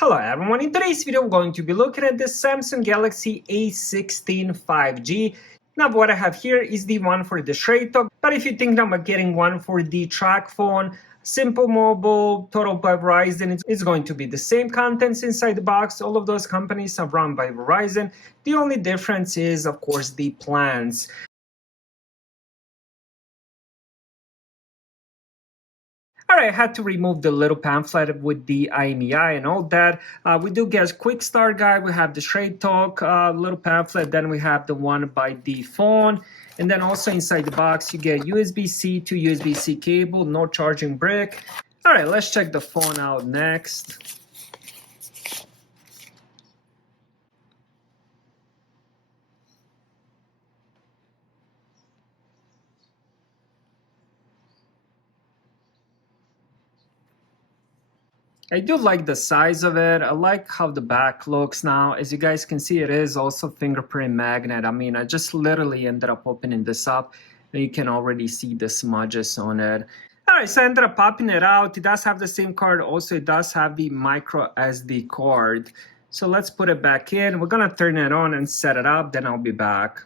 Hello everyone, in today's video we're going to be looking at the Samsung Galaxy A16 5G. Now what I have here is the one for the straight talk, but if you think about getting one for the track phone, Simple Mobile, Total by Verizon, it's going to be the same contents inside the box. All of those companies are run by Verizon. The only difference is of course the plans. Alright, I had to remove the little pamphlet with the IMEI and all that. We do get a quick start guide. We have the straight talk little pamphlet. Then we have the one by the phone. And then also inside the box, you get USB-C to USB-C cable, no charging brick. Alright, let's check the phone out next. I do like the size of it. I like how the back looks now. As you guys can see, it is also fingerprint magnet. I mean, I just literally ended up opening this up and you can already see the smudges on it. Alright, so I ended up popping it out. It does have the SIM card. Also, it does have the micro SD card. So let's put it back in. We're gonna turn it on and set it up, then I'll be back.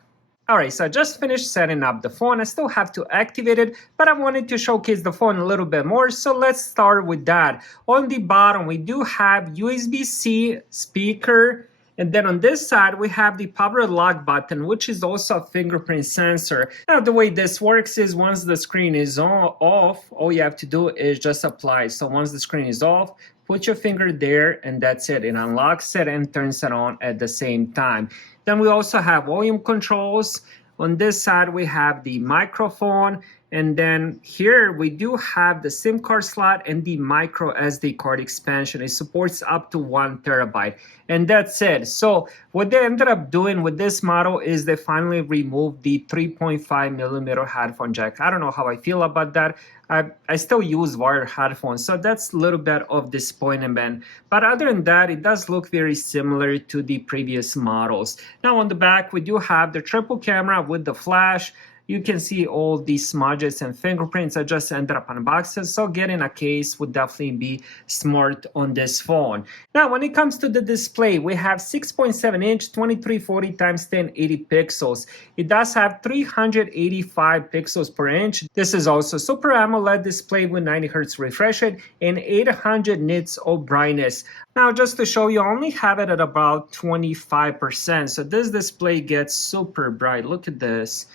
Alright, so I just finished setting up the phone. I still have to activate it, but I wanted to showcase the phone a little bit more, so let's start with that. On the bottom, we do have USB-C speaker, and then on this side, we have the power lock button, which is also a fingerprint sensor. Now, the way this works is once the screen is off, all you have to do is just apply. So once the screen is off, put your finger there, and that's it. It unlocks it and turns it on at the same time. Then we also have volume controls. On this side, we have the microphone. And then here we do have the SIM card slot and the micro SD card expansion. It supports up to 1 terabyte. And that's it. So what they ended up doing with this model is they finally removed the 3.5 millimeter headphone jack. I don't know how I feel about that. I still use wired headphones, so that's a little bit of disappointment. But other than that, it does look very similar to the previous models. Now on the back, we do have the triple camera with the flash. You can see all these smudges and fingerprints. I just ended up unboxing, so getting a case would definitely be smart on this phone. Now, when it comes to the display, we have 6.7-inch 2340 x 1080 pixels. It does have 385 pixels per inch. This is also Super AMOLED display with 90 Hz refresh rate and 800 nits of brightness. Now, just to show you, I only have it at about 25%. So this display gets super bright. Look at this.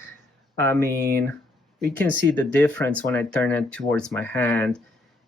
I mean, you can see the difference when I turn it towards my hand.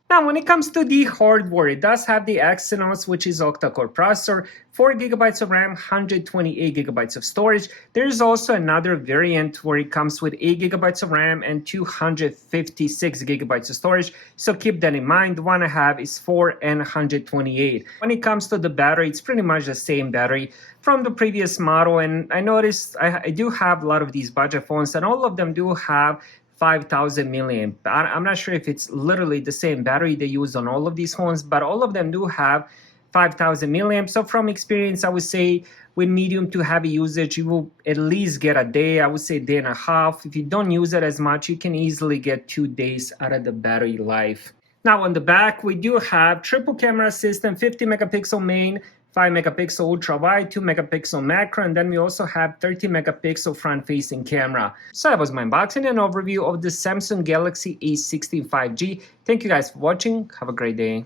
Now, when it comes to the hardware, it does have the Exynos, which is octa-core processor, 4 GB of RAM, 128 GB of storage. There's also another variant where it comes with 8 GB of RAM and 256 GB of storage. So keep that in mind. The one I have is 4 and 128. When it comes to the battery, it's pretty much the same battery from the previous model. And I noticed I do have a lot of these budget phones, and all of them do have 5,000 milliamp. I'm not sure if it's literally the same battery they use on all of these phones, but all of them do have 5,000 milliamp. So from experience, I would say with medium to heavy usage, you will at least get a day. I would say a day and a half. If you don't use it as much, you can easily get 2 days out of the battery life. Now on the back, we do have triple camera system, 50 megapixel main, 5 megapixel ultra wide, 2 megapixel macro, and then we also have 30 megapixel front facing camera. So that was my unboxing and overview of the Samsung Galaxy A16 5G. Thank you guys for watching. Have a great day.